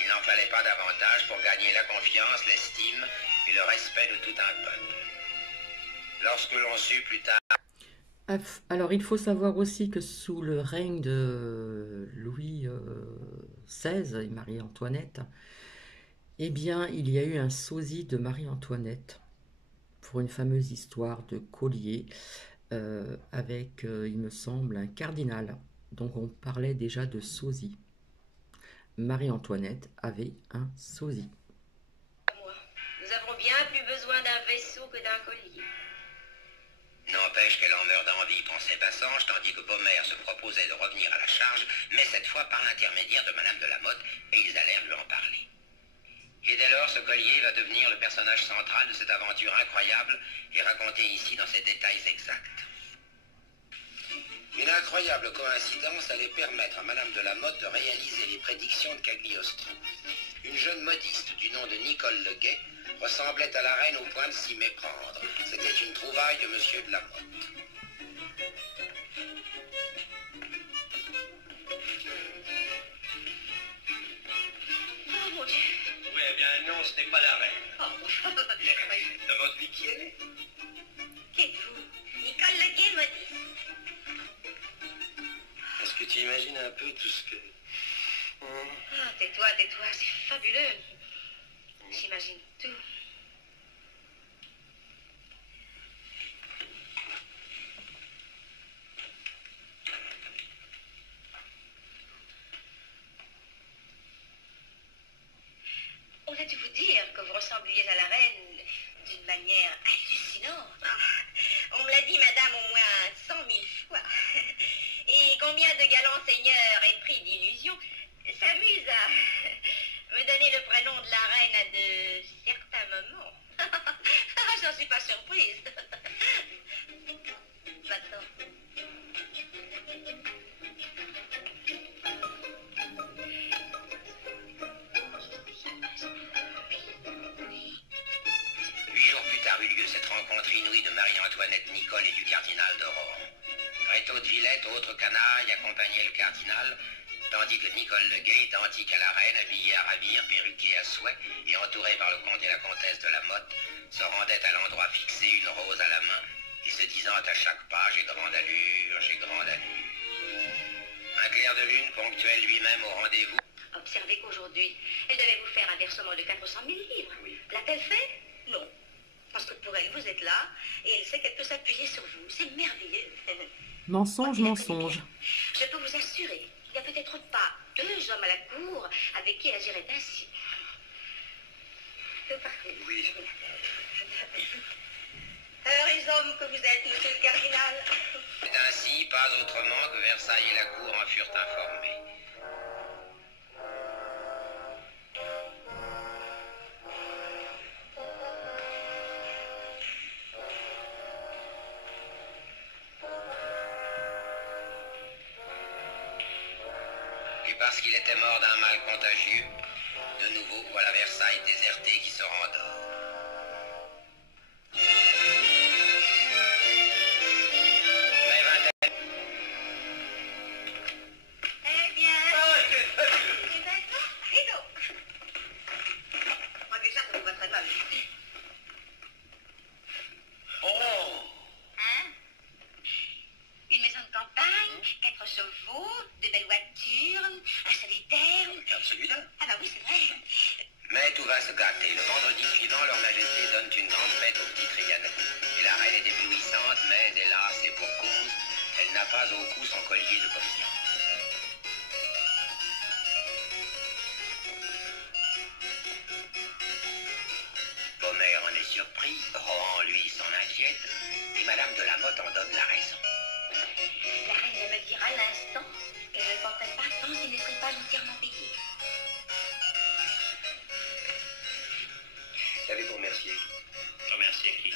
il n'en fallait pas davantage pour gagner la confiance, l'estime et le respect de tout un peuple. Lorsque l'on sut plus tard... Alors, il faut savoir aussi que sous le règne de Louis XVI et Marie-Antoinette, eh bien, il y a eu un sosie de Marie-Antoinette pour une fameuse histoire de collier avec, il me semble, un cardinal. Donc, on parlait déjà de sosie. Marie-Antoinette avait un sosie. Nous avons bien plus besoin d'un vaisseau que d'un collier. N'empêche qu'elle en meurt d'envie, pensait Bassange, tandis que Baumère se proposait de revenir à la charge, mais cette fois par l'intermédiaire de Madame de la Motte, et ils allèrent lui en parler. Et dès lors, ce collier va devenir le personnage central de cette aventure incroyable et racontée ici dans ses détails exacts. Une incroyable coïncidence allait permettre à Madame de la Motte de réaliser les prédictions de Cagliostro. Une jeune modiste du nom de Nicole Le Guay ressemblait à la reine au point de s'y méprendre. C'était une trouvaille de Monsieur de la Motte. Oh mon Dieu. Oui, eh bien non, ce n'est pas la reine. Oh. De votre vie qui elle est? Qui êtes-vous? Nicole Le Guay, modiste. Est-ce que tu imagines un peu tout ce que... Ah, tais-toi, c'est fabuleux. J'imagine tout. On a dû vous dire que vous ressembliez à la reine d'une manière hallucinante. Ah, on me l'a dit, madame, au moins 100 000 fois. Et combien de galants seigneurs épris d'illusions s'amusent à me donner le prénom de la reine à de certains moments. J'en suis pas surprise. Maintenant. Eut lieu cette rencontre inouïe de Marie-Antoinette Nicole et du cardinal de Rohan. Rétaux de Villette, autre canaille, accompagnait le cardinal, tandis que Nicole Le Guay, identique à la reine, habillée à ravir, perruquée à souhait et entourée par le comte et la comtesse de la Motte, se rendait à l'endroit fixé, une rose à la main, et se disant à chaque pas « J'ai grande allure, j'ai grande allure ». Un clair de lune ponctuel lui-même au rendez-vous. Observez qu'aujourd'hui, elle devait vous faire un versement de 400 000 livres. Oui. L'a-t-elle fait? Non. Parce que pour elle, vous êtes là, et elle sait qu'elle peut s'appuyer sur vous. C'est merveilleux. Mensonge, mensonge. Je peux vous assurer qu'il n'y a peut-être pas 2 hommes à la cour avec qui elle agirait ainsi. Tout parfait. Oui. Alors, les hommes que vous êtes, monsieur le cardinal. C'est ainsi, pas autrement, que Versailles et la cour en furent informés. Parce qu'il était mort d'un mal contagieux, de nouveau, voilà Versailles déserté qui se rendort. Mais vint-elle... Eh bien... Eh bien, rideau. Moi, déjà, ça vous va très mal. Oh! Hein? Une maison de campagne, 4 chevaux, de belles voitures, un solitaire. Regarde celui-là. Ah bah oui, c'est vrai. Mais tout va se gâter. Le vendredi suivant, leur majesté donne une grande fête au petit Trianon. Et la reine est éblouissante, mais hélas, et pour cause, elle n'a pas au cou son collier de confiance. Baumère en est surpris, Rohan, lui, s'en inquiète, et Madame de la Motte en donne la raison. La reine vient me dire à l'instant qu'elle ne porterait pas tant s'il ne serait pas entièrement payé. J'avais pour remercier. Remercier qui?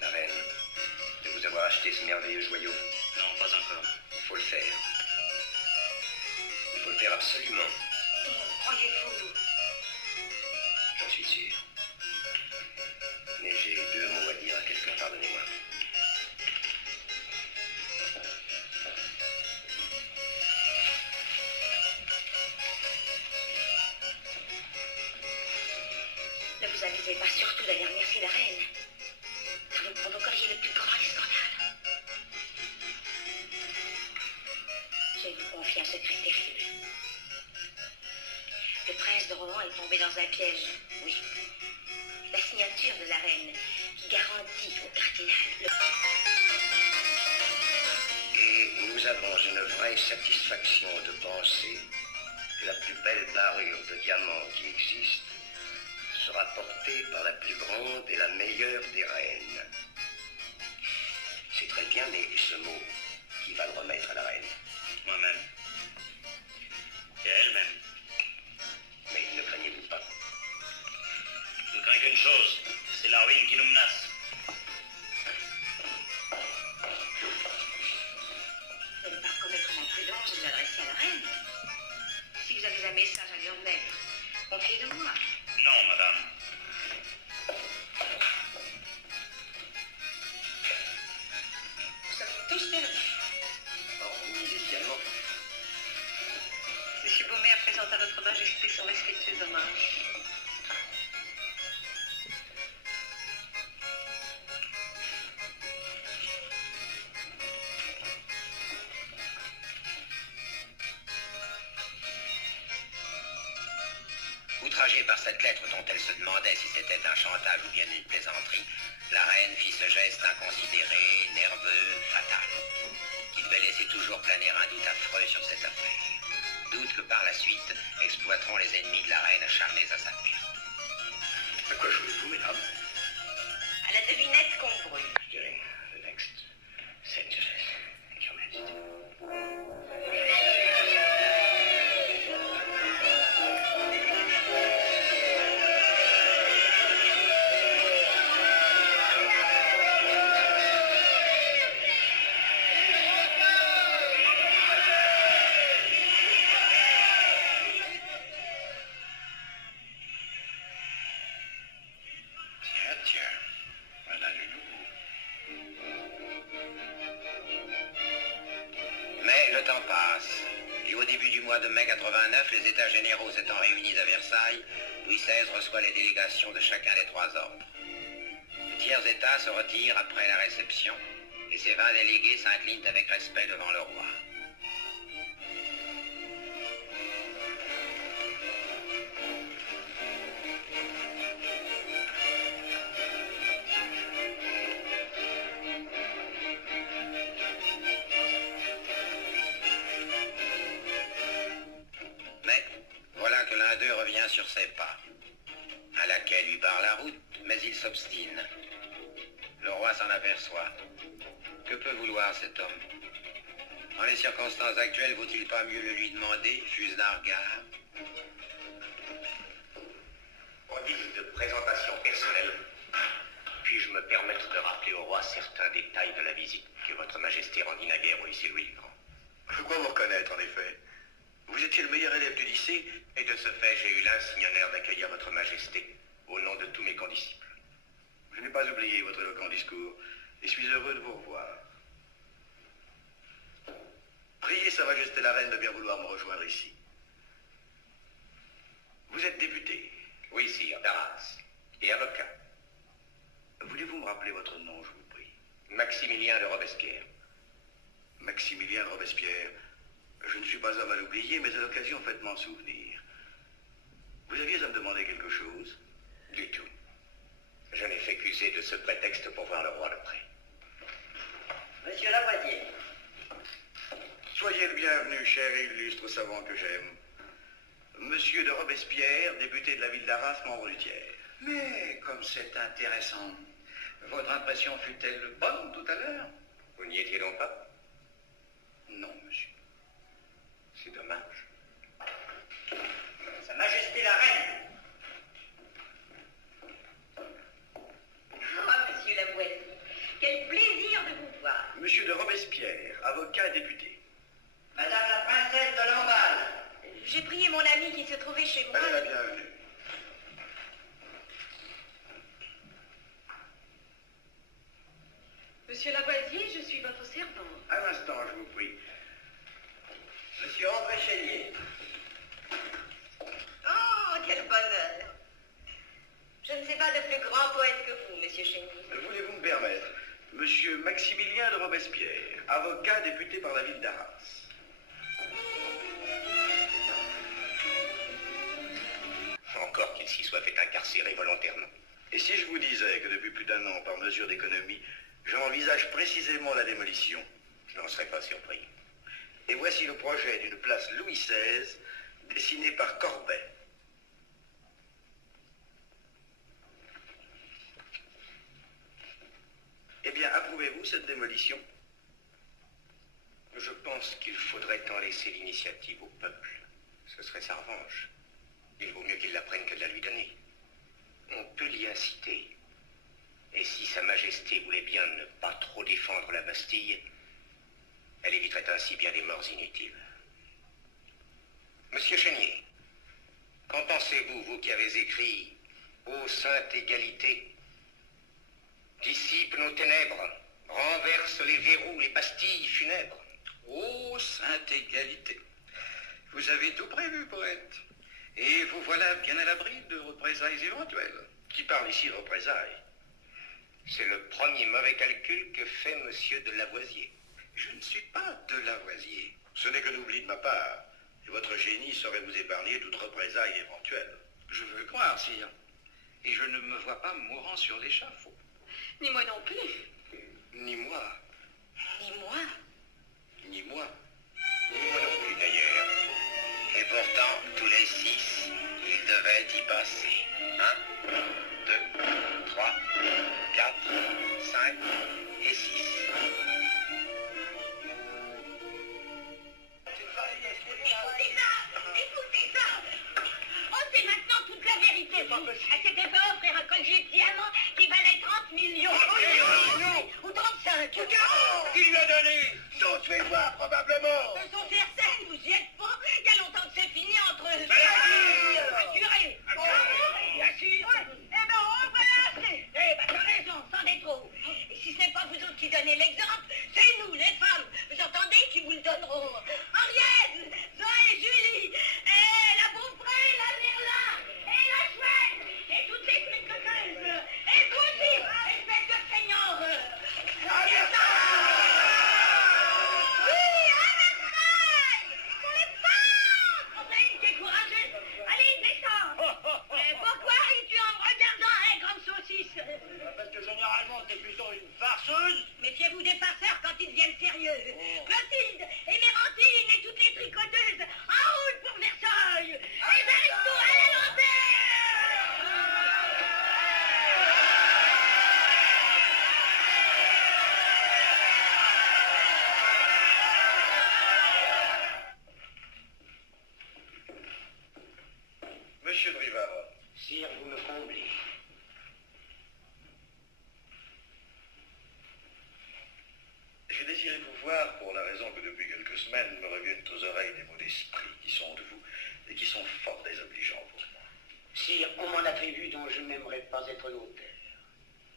La reine de vous avoir photographier ce merveilleux joyau? Non, pas encore. Il faut le faire. Il faut le faire absolument. Croyez-vous? J'en suis sûr. Mais j'ai 2 mots à dire à quelqu'un, pardonnez-moi. Ne vous amusez pas surtout d'aller remercier la reine. Car vous provoqueriez le plus grand des scandales. Je vous confie un secret terrible. Le prince de Rohan est tombé dans un piège, oui. La signature de la reine qui garantit au cardinal le... Et nous avons une vraie satisfaction de penser que la plus belle parure de diamant qui existe sera portée par la plus grande et la meilleure des reines. C'est très bien, mais ce mot, qui va le remettre à la reine? Moi-même. Et elle-même. Mais ne craignez-vous pas? Je ne crains qu'une chose, c'est la ruine qui nous menace. De ne pas commettre une imprudence de vous adresser à la reine. Si vous avez un message à lui remettre, confiez-le-moi. Non, madame. Nous sommes tous perdus. Hormis les diamants. Monsieur Beaumer présente à votre majesté son respectueux hommage. Outragée par cette lettre dont elle se demandait si c'était un chantage ou bien une plaisanterie, la reine fit ce geste inconsidéré, nerveux, fatal, qui devait laisser toujours planer un doute affreux sur cette affaire. Doute que par la suite exploiteront les ennemis de la reine acharnés à sa perte. À quoi jouez-vous, mesdames? À la devinette qu'on brûle. Je dirais, the next sentence, Your Majesty. Tiens, voilà du nouveau. Mais le temps passe, et au début du mois de mai 89, les États généraux s'étant réunis à Versailles, Louis XVI reçoit les délégations de chacun des 3 ordres. Le tiers État se retire après la réception, et ses 20 délégués s'inclinent avec respect devant le roi. Mais voilà que l'un d'eux revient sur ses pas, à laquelle lui barre la route, mais il s'obstine. Le roi s'en aperçoit. Que peut vouloir cet homme? En les circonstances actuelles, vaut-il pas mieux le lui demander, fût-ce d'un regard? En guise de présentation personnelle, puis-je me permettre de rappeler au roi certains détails de la visite que votre majesté rendit naguère au lycée Louis le Grand? Je crois vous reconnaître, en effet. Vous étiez le meilleur élève du lycée, Et de ce fait, j'ai eu l'insigne honneur d'accueillir votre majesté au nom de tous mes condisciples. je n'ai pas oublié votre éloquent discours et suis heureux de vous revoir. Priez Sa Majesté la Reine de bien vouloir me rejoindre ici. Vous êtes député. Oui, sire, d'Arras, et avocat. Voulez-vous me rappeler votre nom, je vous prie? Maximilien de Robespierre. Maximilien de Robespierre. Je ne suis pas homme à l'oublier, mais à l'occasion, faites m'en souvenir. Vous aviez à me demander quelque chose? Du tout. Je n'ai fait qu'user de ce prétexte pour voir le roi de près. Monsieur Lavoisier. Soyez le bienvenu, cher et illustre savant que j'aime. Monsieur de Robespierre, député de la ville d'Arras, membre du tiers. Mais comme c'est intéressant, votre impression fut-elle bonne tout à l'heure? Vous n'y étiez donc pas? Non, monsieur. C'est dommage. Sa Majesté la Reine. Ah, monsieur Lavoisier, quel plaisir de vous voir. J'ai prié mon ami qui se trouvait chez moi. Allez, la bienvenue. Monsieur Lavoisier, je suis votre servante. Un instant, je vous prie. Monsieur André Chénier. Oh, quel bonheur. Je ne sais pas de plus grand poète que vous, monsieur Chénier. Voulez-vous me permettre? Monsieur Maximilien de Robespierre, avocat député par la ville d'Arras. Encore qu'il s'y soit fait incarcérer volontairement. Et si je vous disais que depuis plus d'un an, par mesure d'économie, j'envisage précisément la démolition? Je n'en serais pas surpris. Et voici le projet d'une place Louis XVI, dessiné par Corbet. Eh bien, approuvez-vous cette démolition? Je pense qu'il faudrait en laisser l'initiative au peuple. Ce serait sa revanche. Il vaut mieux qu'il la prenne que de la lui donner. On peut l'y inciter. Et si Sa Majesté voulait bien ne pas trop défendre la Bastille, elle éviterait ainsi bien des morts inutiles. Monsieur Chénier, qu'en pensez-vous, vous qui avez écrit « Ô sainte égalité », dissipe nos ténèbres, renverse les verrous, les pastilles funèbres. Ô sainte égalité. Vous avez tout prévu, poète. Et vous voilà bien à l'abri de représailles éventuelles. Qui parle ici de représailles? C'est le premier mauvais calcul que fait monsieur de Lavoisier. Je ne suis pas de Lavoisier. Ce n'est que l'oubli de ma part. Et votre génie saurait vous épargner toute représaille éventuelle. Je veux croire, sire. Et je ne me vois pas mourant sur l'échafaud. Ni moi non plus. Ni moi. Ni moi. Ni moi. Ni moi non plus d'ailleurs. Et pourtant, tous les 6, ils devaient y passer. 1, 2, 3, 4, 5 et 6. Écoutez ça. Écoutez ça. Oh, c'est maintenant toute la vérité. À cette époque, offrir un collier de diamants qui valait 30 millions. Ou 35. Ou 40. Qui lui a donné? Sauce fait voir, probablement. Elles sont certaines, vous y êtes pas. Il y a longtemps que c'est fini entre eux. Assuré. Bien sûr. Eh ben, on va assez. Eh ben, t'as raison, c'en est trop. Et si ce n'est pas vous autres qui donnez l'exemple, c'est nous, les femmes. Vous entendez, qui vous le donneront. Henriette, Zoé, Julie, et la Beaupré, la Merla, et la Chouette, et toutes les tricoteuses. Et vous aussi, espèce de feignants. C'est ça. Oui, à Versailles. Pour les femmes. On a une qui est courageuse. Allez, descends. Mais pourquoi es-tu en me regardant, hein, grande saucisse? Parce que généralement, t'es plutôt une farceuse. Méfiez-vous des farceurs quand ils deviennent sérieux. Clotilde, Émérantine et toutes les tricoteuses, en route pour Versailles. Et Maristo à la lanterne. Monsieur de Rivara, Sire, vous me comblez. j'ai désiré vous voir pour la raison que depuis quelques semaines me reviennent aux oreilles des mots d'esprit qui sont de vous et qui sont fort désobligeants pour moi. Sire, on m'en attribue dont je n'aimerais pas être l'auteur.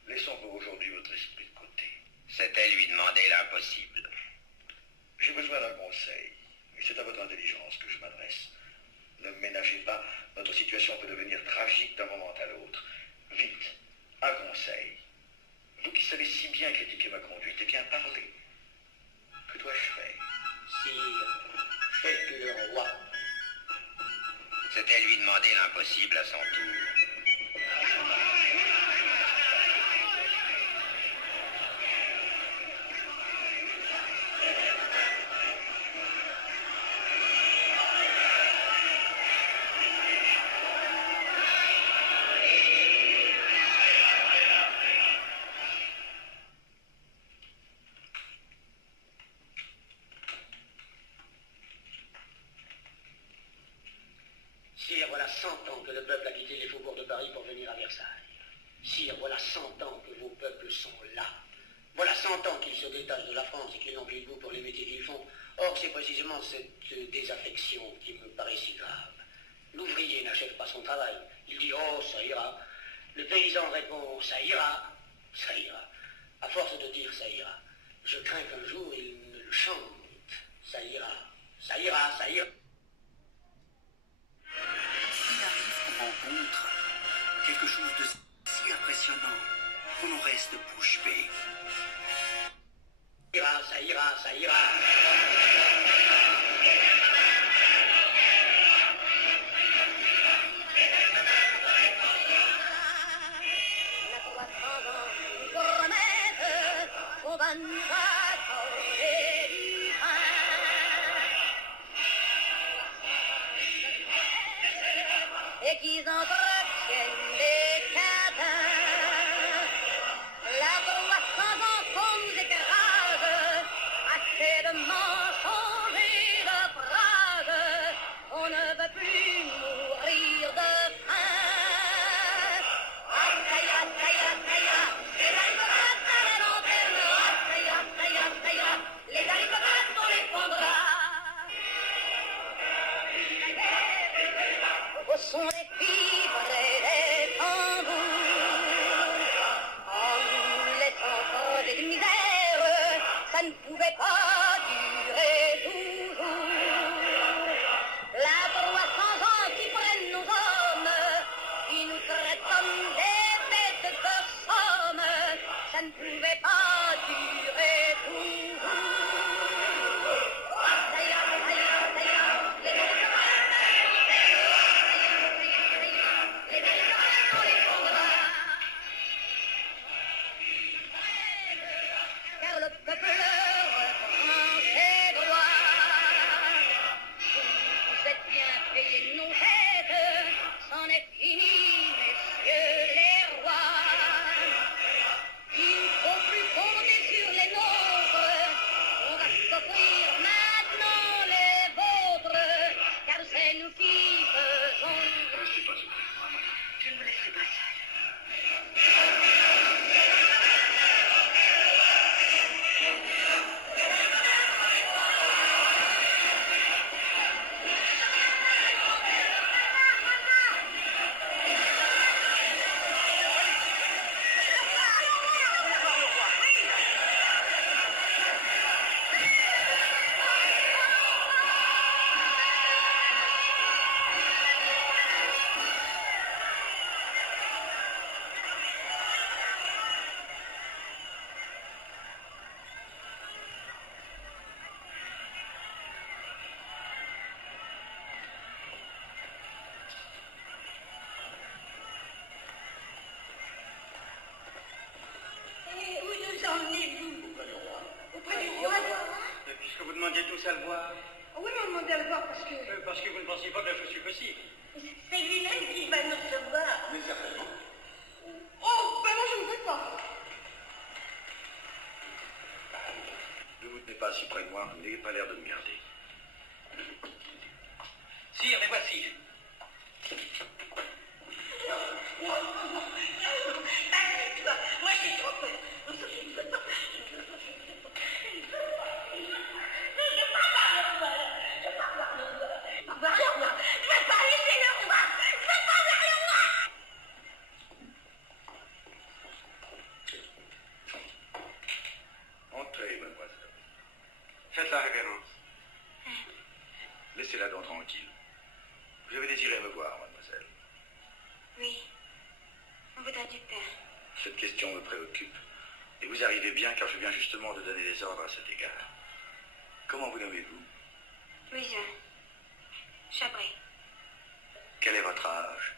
Laissons pour aujourd'hui votre esprit de côté. C'était lui demander l'impossible. J'ai besoin d'un conseil, et c'est à votre intelligence que je m'adresse. Ne me ménagez pas, notre situation peut devenir tragique d'un moment à l'autre. Vite, un conseil. Vous qui savez si bien critiquer ma conduite, eh bien parlez. Que dois-je faire? Sire, faites le roi. C'était lui demander l'impossible à son tour. Sire, voilà 100 ans que le peuple a quitté les faubourgs de Paris pour venir à Versailles. Sire, voilà 100 ans que vos peuples sont là, Voilà 100 ans qu'ils se détachent de la France et qu'ils n'ont plus de goût pour les métiers qu'ils font. Or, c'est précisément cette désaffection qui me paraît si grave. L'ouvrier n'achève pas son travail. Il dit « Oh, ça ira ». Le paysan répond « Ça ira, ça ira ». À force de dire « ça ira », je crains qu'un jour il ne le chante. Ça ira, ça ira, ça ira. Il arrive qu'on rencontre quelque chose de si impressionnant qu'on en reste bouche bée. Ça ira, ça ira, ça ira. Et qu'ils entretiennent les cadins. La 300 ans qu'on nous écrase, assez de mensonges et de phrases, on ne veut plus mourir de faim. Ah, ça ira, ça ira, ça ira, les aristocrates à la lanterne. Ah, ça ira, ça ira, ça ira, les aristocrates on les fondra. Au son des fibres et des tambours, en nous laissant crever de misère, ça ne pouvait pas durer toujours. La 300 ans qui prennent nos hommes, qui nous traitent comme des bêtes de somme, ça ne pouvait pas durer toujours. Ah, ça ira, ça ira, ça ira, les car le peuple reprend ses droits. Vous êtes bien payés de nos têtes, c'en est fini, messieurs les rois. Il ne faut plus compter sur les nôtres, on va s'offrir maintenant les vôtres, car c'est nous qui faisons. Restez pas secret, madame. Je ne vous laisserai pas seul. Et où nous emmenez-vous? Auprès du roi. Et puisque vous demandiez tous à le voir, Oui, mais on demandait à le voir parce que parce que vous ne pensiez pas que la chose fût possible. c'est lui-même qui va nous recevoir. Mais certainement. Oh, ben moi je ne veux pas. Ne vous tenez pas si près de moi, vous n'avez pas l'air de me garder. Sire, les voici. Toi, moi j'ai trop peur. Je ne veux pas. Je veux pas laisser le roi. Je veux pas voir le roi. Entrez, mademoiselle. Faites la révérence. Laissez-la donc tranquille. Vous avez désiré me voir, mademoiselle. Oui, on voudrait du pain. Cette question me préoccupe. Et vous arrivez bien car je viens justement de donner des ordres à cet égard. Comment vous nommez-vous? Louisa, Chabré, Quel est votre âge?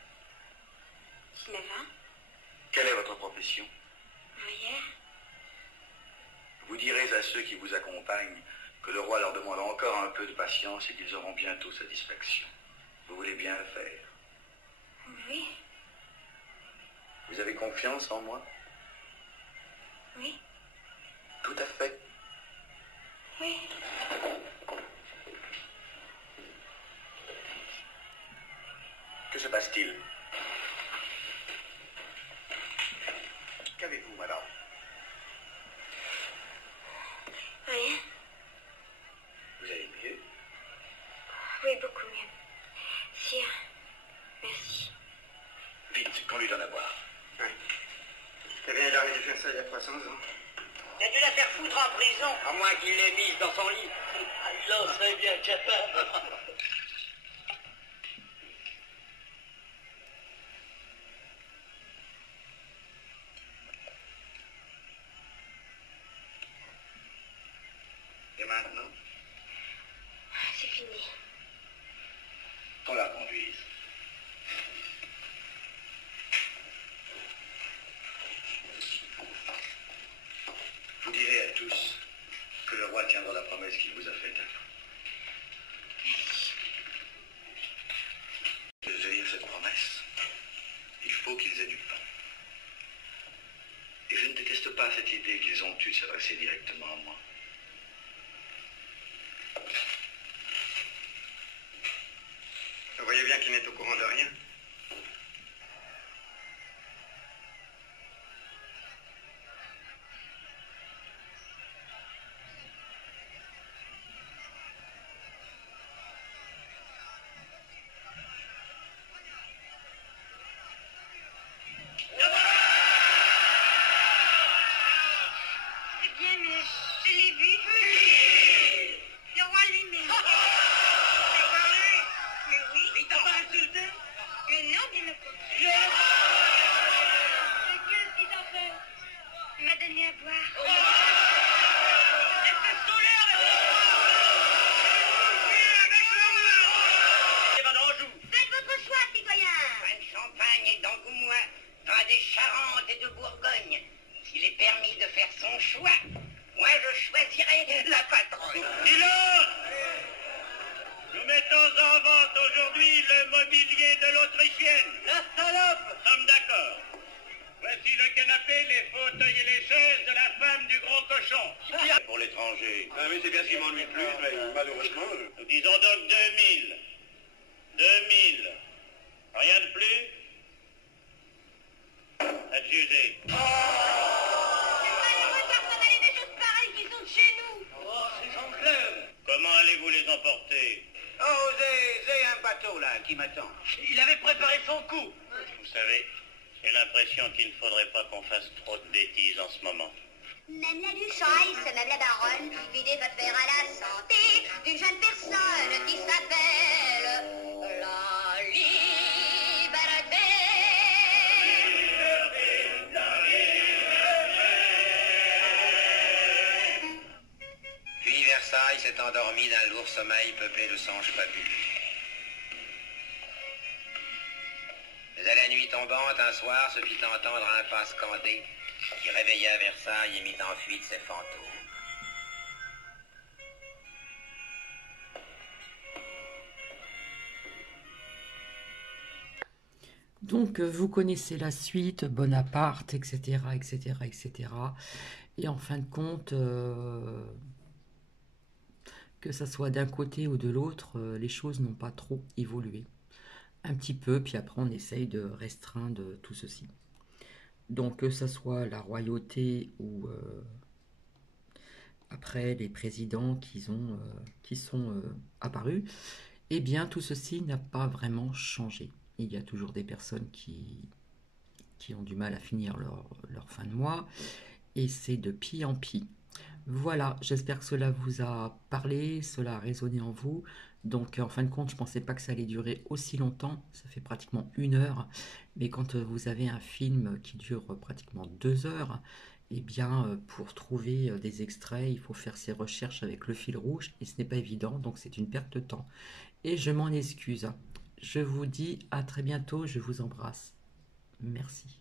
19 ans, Quelle est votre profession? arrière. Vous direz à ceux qui vous accompagnent que le roi leur demande encore un peu de patience et qu'ils auront bientôt satisfaction. Vous voulez bien le faire? Oui, Vous avez confiance en moi? oui, Tout à fait. oui. Que se passe-t-il? Qu'avez-vous, madame? beaucoup mieux. Sire, merci. Vite, qu'on lui donne à boire. Oui. T'as bien l'armée de faire ça il y a 300 ans. T'as dû la faire foutre en prison, à moins qu'il l'ait mise dans son lit. Il en serait bien capable. Et maintenant, C'est fini. qu'on la conduise. Vous direz à tous que le roi tiendra la promesse qu'il vous a faite. De veiller à cette promesse, il faut qu'ils aient du pain. Et je ne déteste pas cette idée qu'ils ont eue de s'adresser directement à moi. Vous voyez bien qu'il n'est au courant de rien. Eh bien, mais je l'ai vu. Le roi lui-même. T'as parlé? Mais oui. Il t'a pas insulté? Mais non, bien au contraire. Mais qu'est-ce qu'il t'a fait? Il m'a donné à boire. Elle fait saouler avec le Anjou. Faites votre choix, citoyen. Vin de Champagne et d'Angoumois, vin des Charentes et de Bourgogne. S'il est permis de faire son choix, moi je choisirai la patronne. Silence! Nous mettons en vente aujourd'hui le mobilier de l'Autrichienne. La salope! Nous sommes d'accord. Voici le canapé, les fauteuils et les chaises de la femme du gros cochon. Pour l'étranger. Ah oui, c'est bien ce qui m'ennuie le plus, mais malheureusement... Nous disons donc 2000. 2000. Rien de plus? Adjugé. Comment allez-vous les emporter? Oh, j'ai un bateau là qui m'attend. Il avait préparé son coup. Vous savez, j'ai l'impression qu'il ne faudrait pas qu'on fasse trop de bêtises en ce moment. Même la duchesse, même la baronne, videz votre verre à la santé d'une jeune personne qui s'appelle la liberté. Puis Versailles s'est endormi d'un lourd sommeil peuplé de songes fabuleux. Mais à la nuit tombante, un soir se fit entendre un pas scandé qui réveilla Versailles et mit en fuite ses fantômes. Donc, vous connaissez la suite, Bonaparte, etc., etc., etc. Et en fin de compte, que ça soit d'un côté ou de l'autre, les choses n'ont pas trop évolué. Un petit peu, puis après on essaye de restreindre tout ceci. Donc, que ce soit la royauté ou après les présidents qui sont apparus, eh bien tout ceci n'a pas vraiment changé. Il y a toujours des personnes qui ont du mal à finir leur fin de mois, et c'est de pis en pis. Voilà, j'espère que cela vous a parlé, cela a résonné en vous. Donc en fin de compte, je ne pensais pas que ça allait durer aussi longtemps, ça fait pratiquement 1 heure, mais quand vous avez un film qui dure pratiquement 2 heures, eh bien pour trouver des extraits, il faut faire ses recherches avec le fil rouge, et ce n'est pas évident, donc c'est une perte de temps. Et je m'en excuse. Je vous dis à très bientôt, je vous embrasse. Merci.